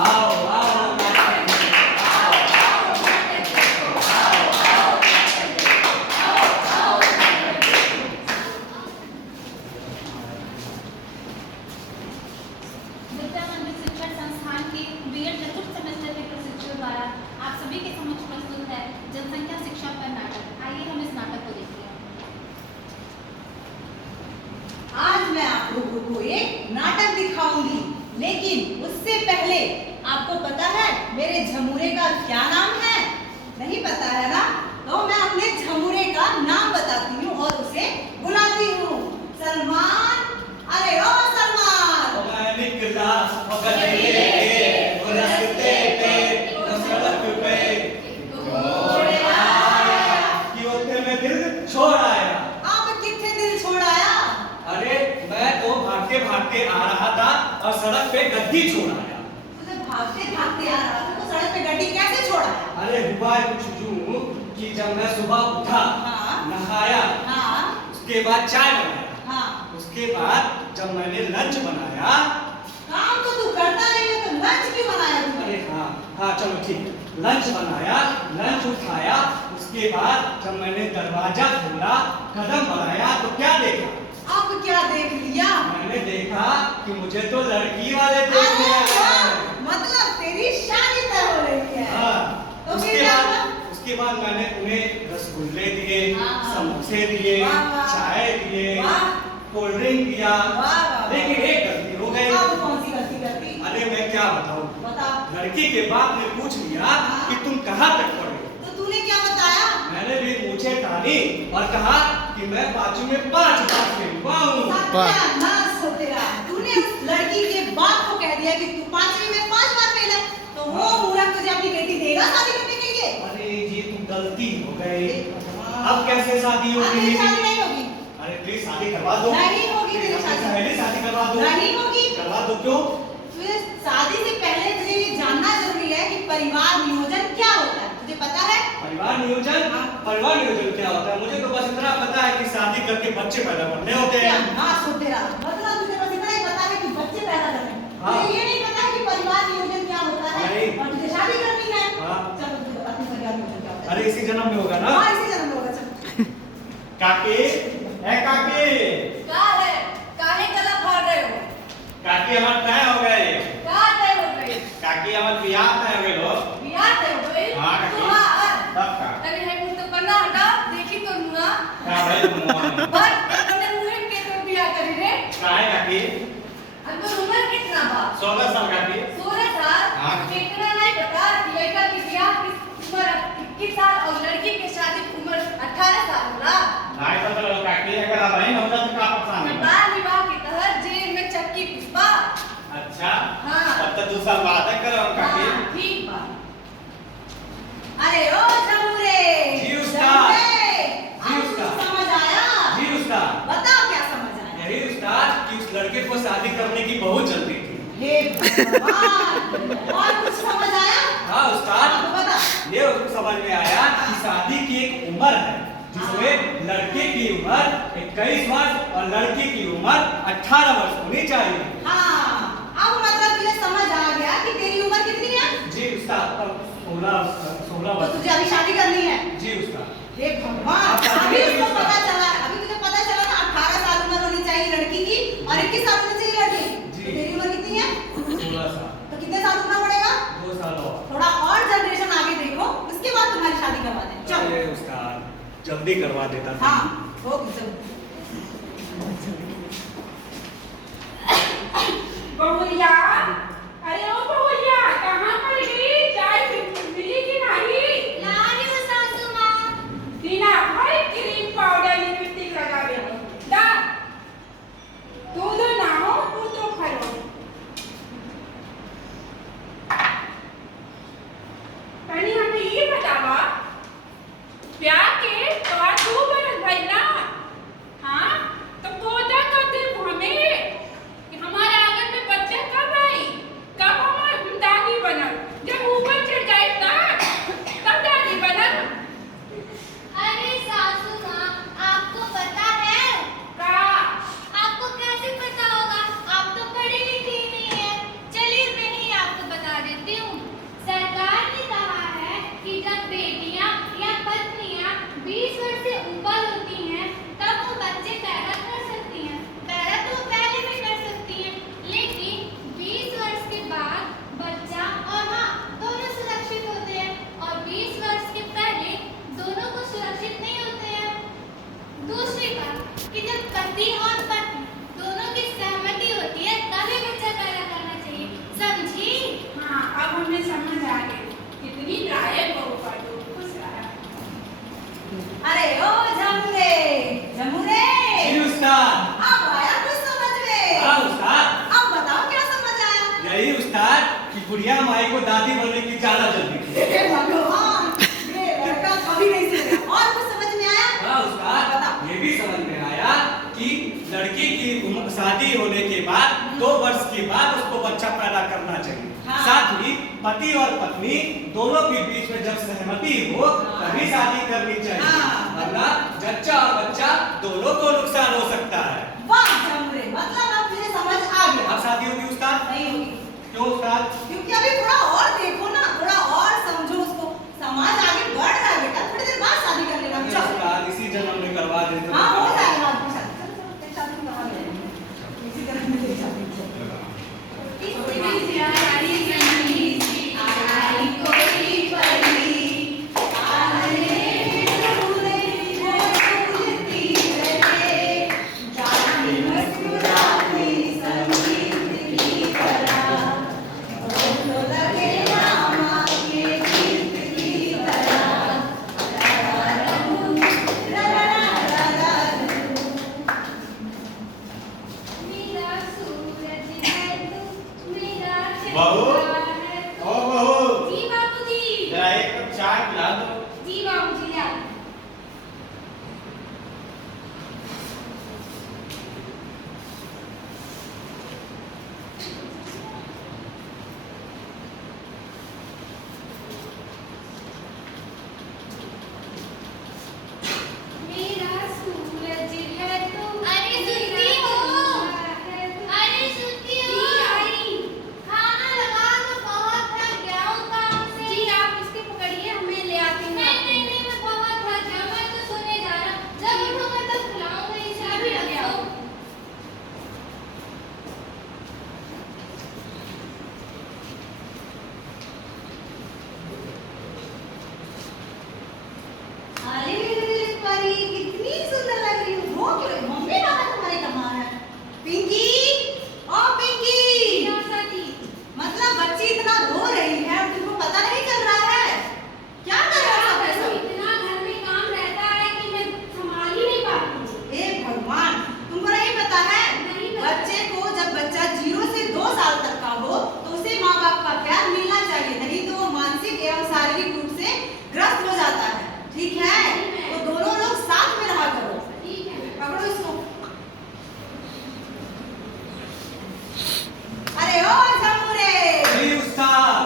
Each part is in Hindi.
आओ आओ नाटक देखो, आओ आओ नाटक देखो, आओ आओ नाटक देखो, आओ आओ नाटक देखो। विद्या मंदिर शिक्षण संस्थान के बीएड चतुर्थ सेमेस्टर के प्रशिक्षुओं द्वारा आप सभी के समक्ष प्रस्तुत है जनसंख्या शिक्षा पर नाटक। आइए हम इस नाटक को देखते हैं। आज मैं आप लोगों को एक नाटक दिखाऊंगी, लेकिन उससे पहले आपको पता है मेरे झमूरे का क्या नाम है? नहीं पता है ना? तो मैं अपने झमूरे का नाम बताती हूँ और उसे बुलाती हूँ। सलमान, अरे ओ सलमान। मैं निकला गले लेके रास्ते पे सड़क पे छोड़ आया कि होते में दिल छोड़ आया। आप कितने दिल छोड़ आया? अरे मैं तो भागते भागते आ रहा था और सड़क पे गड्डी छोड़ आया। तुझे भागते भागते आ रहा था तो सड़क पे गड्डी कैसे छोड़ आया? अरे हुआ कुछ यूं कि जब मैं सुबह उठा, हाँ। नहाया, हाँ उसके बाद चाय बनाया, हाँ। उसके बाद जब मैंने लंच बनाया। काम तो तू करता नहीं है तो लंच क्यों बनाया तूने? अरे हाँ हाँ चलो ठीक, लंच बनाया, लंच उठाया, उसके बाद जब मैंने दरवाजा खोला, कदम बढ़ाया तो क्या देखा? अब क्या देख लिया? मैंने देखा कि मुझे तो लड़की वाले देख अरे लिया वाह, है। मतलब तेरी शादी तय हो रही है। हाँ, तो उसके फिर क्या बाद हुआ? उसके बाद मैंने उन्हें रसगुल्ले दिए, हाँ, हाँ। समोसे दिए, वाह, वाह। चाय दिए, वाह। कोल्ड ड्रिंक दिया, वाह, वाह, लेकिन वाह। एक गलती हो गई। अब कौन सी गलती कर दी? अरे मैं क्या बताऊं, बता। लड़की के बाप ने पूछ लिया कि तुम कहाँ तक पढ़े हो? तो तूने क्या बताया? मैंने भी मूछें तानी और कहा कि मैं 5वीं में 5 पास हुआ हूँ। सत्यानाश हो तेरा। तूने उस लड़की के बाप को कह दिया कि तू 5वीं में 5 बार फेल है, तो वो मूर्ख तुझे अपनी बेटी देगा शादी करने के लिए? अरे ये तो गलती हो गई, अब कैसे शादी अब होगी? तेरी शादी नहीं होगी। अरे प्लीज शादी करवा दो। नहीं होगी तेरी शादी। पहले शादी करवा दो। नहीं होगी। करवा दो क्यों? तुझे शादी से पहले तुझे ये जानना जरूरी है कि परिवार नियोजन क्या होता है। तुझे पता है? परिवार नियोजन? हाँ। परिवार नियोजन क्या होता है? मुझे तो बस इतना पता है कि शादी करके बच्चे पैदा करने होते हैं। सत्यानाश हो तेरा। मतलब तुझे बस इतना ही पता है कि बच्चे पैदा करने हैं। हाँ। तुझे ये नहीं पता कि परिवार नियोजन क्या होता है नहीं। और तुझे शादी करनी है। हाँ। चलो तुझे बताती हूँ परिवार नियोजन क्या होता है। अरे इसी जन्म में होगा ना? हाँ, इसी जन्म में होगा। चल। काकी, ए काकी, का है? काहे गला फाड़ रहे हो? काकी हमार तय हो गए। का तय हो गई? काकी हमार बियाह तय हो गए लो। बियाह तय हो गई? हाँ, काकी। तो हाँ। तब का? अरे है मुझ तो करना हटा, देखी तो नुआ। क्या भाई मुआ? बस अपने मुहे के तो बियाह करी रे। काहे काकी? अब तो उम्र कितना बा? 16 साल काकी। 16 साल? हाँ। कितना नहीं पता कि लड़का की बियाह की उम्र 21 साल और लड़की की शादी की उम्र 18 साल होला। नहीं पता लो काकी, अगर अब नहीं होता तो क्या परेशान है? बाल विवाह के तहत जेल में चक्की पिसबा। अच्छा। हाँ। तब तो 2 साल बाद तक करो काकी। हाँ, ठीक बा। अरे ओ जमूरे। जी उस्ताद। जमूरे, जी अब उस्ताद। कुछ समझ आया? जी उस्ताद। बताओ क्या समझ आया? यही उस्ताद कि उस लड़के को शादी करने की बहुत जल्दी थी। हे भगवान, और कुछ समझ आया? हाँ उस्ताद, अब बता। ये उसको समझ में आया कि शादी की एक उम्र है जिसमें लड़के की उम्र 21 वर्ष और लड़की की उम्र 18 वर्ष होनी चाहिए। हाँ, अब मतलब तुझे समझ आ गया कि तेरी उम्र कितनी है? जी उस्ताद, 16 तो वर्ष। तुझे अभी शादी करनी है। जी उस्ताद। हे भगवान, आप शादी अभी करेंगे उसको उस्ताद? पता चला, अभी तुझे पता चला ना 18 साल उम्र होनी चाहिए लड़की की और 21 साल होनी चाहिए लड़की की। जी। तो तेरी उम्र कितनी है? 16 साल। तो कितने साल रुकना पड़ेगा? 2 साल और। थोड़ा और जनरेशन आगे देखो, उसके बाद तुम्हारी शादी करवा दें। चलो। अरे उस्ताद, जल्दी करवा देता था। हाँ, होगी चलो। बहुरिया, अरे ओ बहुरिया, कहाँ पर गई? चाय मिली कि नहीं? लाई हूँ सासू माँ। दीना भाई क्रीम पाउडर लिपस्टिक लगा दे हो। दा, तू तो ना हो, तू तो खरो। कहीं हमें ये बतावा, ब्याह के बाद 2 बरस भइल कि जब पति और पत्नी दोनों की सहमति होती है तभी बच्चा पैदा करना चाहिए, समझी? हाँ, अब हमें समझ आ गई। कितनी लायक बहू पर तू, खुश रहा। अरे ओ झमुरे, झमुरे, जी उस्ताद। अब आया कुछ समझ में? हाँ उस्ताद। अब बताओ क्या समझ आया? यही उस्ताद कि बुढ़िया माई को दादी बनने की ज्यादा जल्दी थी। हे भगवान, ये लड़का कभी नहीं सुना। और कुछ समझ में आया? हाँ उस्ताद, ये भी समझ में आया कि लड़की की शादी होने के बाद 2 वर्ष के बाद उसको बच्चा पैदा करना चाहिए। हाँ। साथ ही पति और पत्नी दोनों के बीच में जब सहमति हो तभी शादी करनी चाहिए, हाँ। वरना जच्चा और बच्चा दोनों को नुकसान हो सकता है। वाह झमुरे, मतलब अब मुझे समझ आ गया। अब शादी होगी उस्ताद? नहीं होगी, क्यों उस्ताद? क्योंकि अभी थोड़ा और देखो ना, थोड़ा और समझो उसको। समाज आगे बढ़ रहा है बेटा, थोड़ी देर बाद शादी कर लेना। चलो। उस्ताद इसी जन्म में करवा देते। हाँ हो जाएगा आपकी शादी। चलो चलो तेरी शादी करवा लेंगे। इसी तरह में तेरी शादी। मेरा सूरज है तू, मेरा बहू, चंद्रमा है तू। ओ बहू, जी बाबूजी। जरा एक कप चाय पिला दो। जी बाबूजी ला। मेरा सूरज है तू। अरे सुनती हो? अरे सुनती हो? खाना लगा दो, बहुत थक गया हूँ काम से। जी आप इसके पकड़िए, हमें ले आती हूँ। नहीं, मैं बहुत थक गया हूँ, मैं तो सोने जा रहा हूँ। जब उठूंगा तब खिलाऊंगा, इसे अभी रख दो। अरे परी, कितनी सुंदर लग रही हो। रो क्यों रही हो? मम्मी पापा तुम्हारे कहाँ है? पिंकी, ओ पिंकी, क्या साथी? मतलब बच्ची इतना रो रही है और तुमको पता नहीं चल रहा है? क्या कर रहा है सब ऐसा? इतना घर में काम रहता है कि मैं संभाल ही नहीं पाती हूँ। हे भगवान, तुमको नहीं पता है? नहीं पता। बच्चे को जब बच्चा 0 से 2 साल तक का हो तो उसे माँ बाप का प्यार मिलना चाहिए, नहीं तो वो मानसिक एवं शारीरिक रूप से ग्रस्त हो जाता है। ठीक है? तो दोनों लोग साथ में रहा करो। ठीक है। पकड़ो इसको। अरे ओ झमुरे, जी उस्ताद।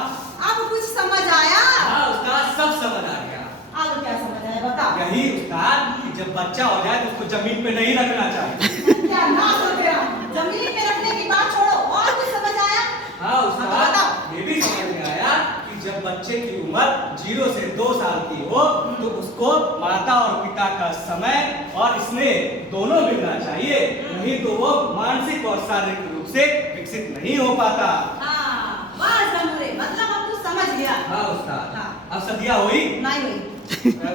अब कुछ समझ आया? हाँ उस्ताद, सब समझ आ गया। अब क्या समझ आया बताओ? यही उस्ताद कि जब बच्चा हो जाए तो उसको जमीन पे नहीं रखना चाहिए। क्या नाश हो गया? जमीन में रखने की बात छोड़ो, और कुछ समझ आया? हाँ बताओ। उस्ताद, ये भी समझ में आया कि जब बच्चे की उम्र 0 से 2 साल की हो तो उसको माता और पिता का समय और स्नेह दोनों मिलना चाहिए, नहीं तो वो मानसिक और शारीरिक रूप से विकसित नहीं हो पाता। हाँ, वाह झमुरे, मतलब अब तू समझ गया। हाँ उस्ताद। हाँ। अब सदिया हुई? नहीं हुई।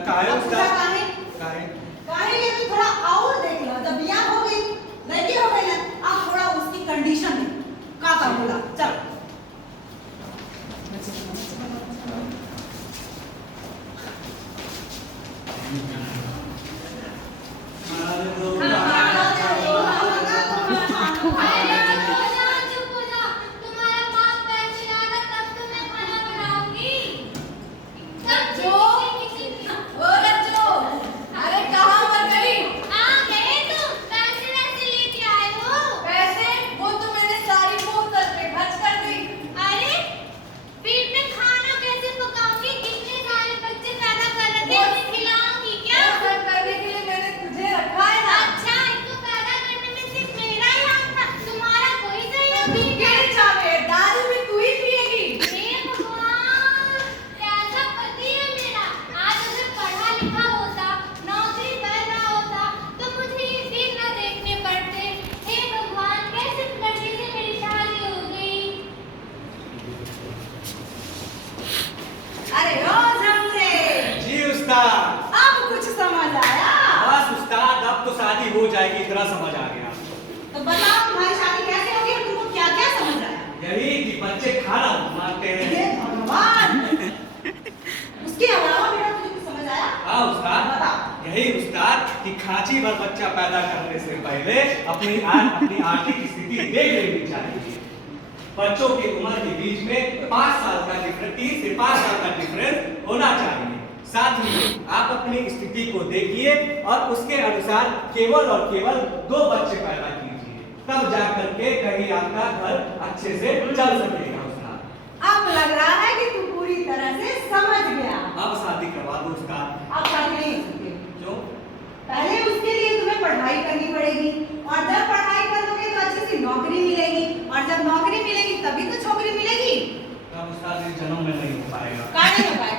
काहे अब पूछा उस्ताद? काहे? काहे? काहे ये तो थोड़ा और देख लो, जब बियाह हो गई, लड़की हो गई ना, अब थोड़ा उसकी कंडीशन देख। का बोला, चल। अरे चुप हो जा। तुम्हारा बाप पैसे लाएगा तब तो मैं खाना बनाऊंगी। तब जो, किसी ओ रज्जो, अरे कहाँ मर गई? आ गए। जाएगी, इतना समझ आ गया। तो बताओ तुम्हारी शादी कैसे होगी और तुमको क्या क्या समझ आया? यही कि बच्चे खाना मांगते हैं। हे भगवान! उसके अलावा मेरा तुझे कुछ समझ आया? हाँ उस्ताद, बता। यही उस्ताद कि खांची भर बच्चा पैदा करने से पहले अपनी आर्थिक स्थिति देख लेनी चाहिए। बच्चों की उम्र के बीच में 5 साल का डिफरेंस, 3 से 5 साल का डिफरेंस होना चाहिए। साथ ही आप अपनी स्थिति को देखिए और उसके अनुसार केवल और केवल 2 बच्चे पैदा कीजिए, तब जा करके कहीं आपका घर अच्छे से चल सकेगा उस्ताद। अब लग रहा है कि तू पूरी तरह से समझ गया। अब शादी करवा दो उस्ताद। अब शादी नहीं हो सकती। क्यों? पहले उसके लिए तुम्हें पढ़ाई करनी पड़ेगी और जब पढ़ाई करोगे तो अच्छी सी नौकरी मिलेगी और जब नौकरी मिलेगी तभी तो छोकरी मिलेगी। अब उस्ताद इस जन्म में नहीं हो पाएगा। का नहीं हो पाएगा?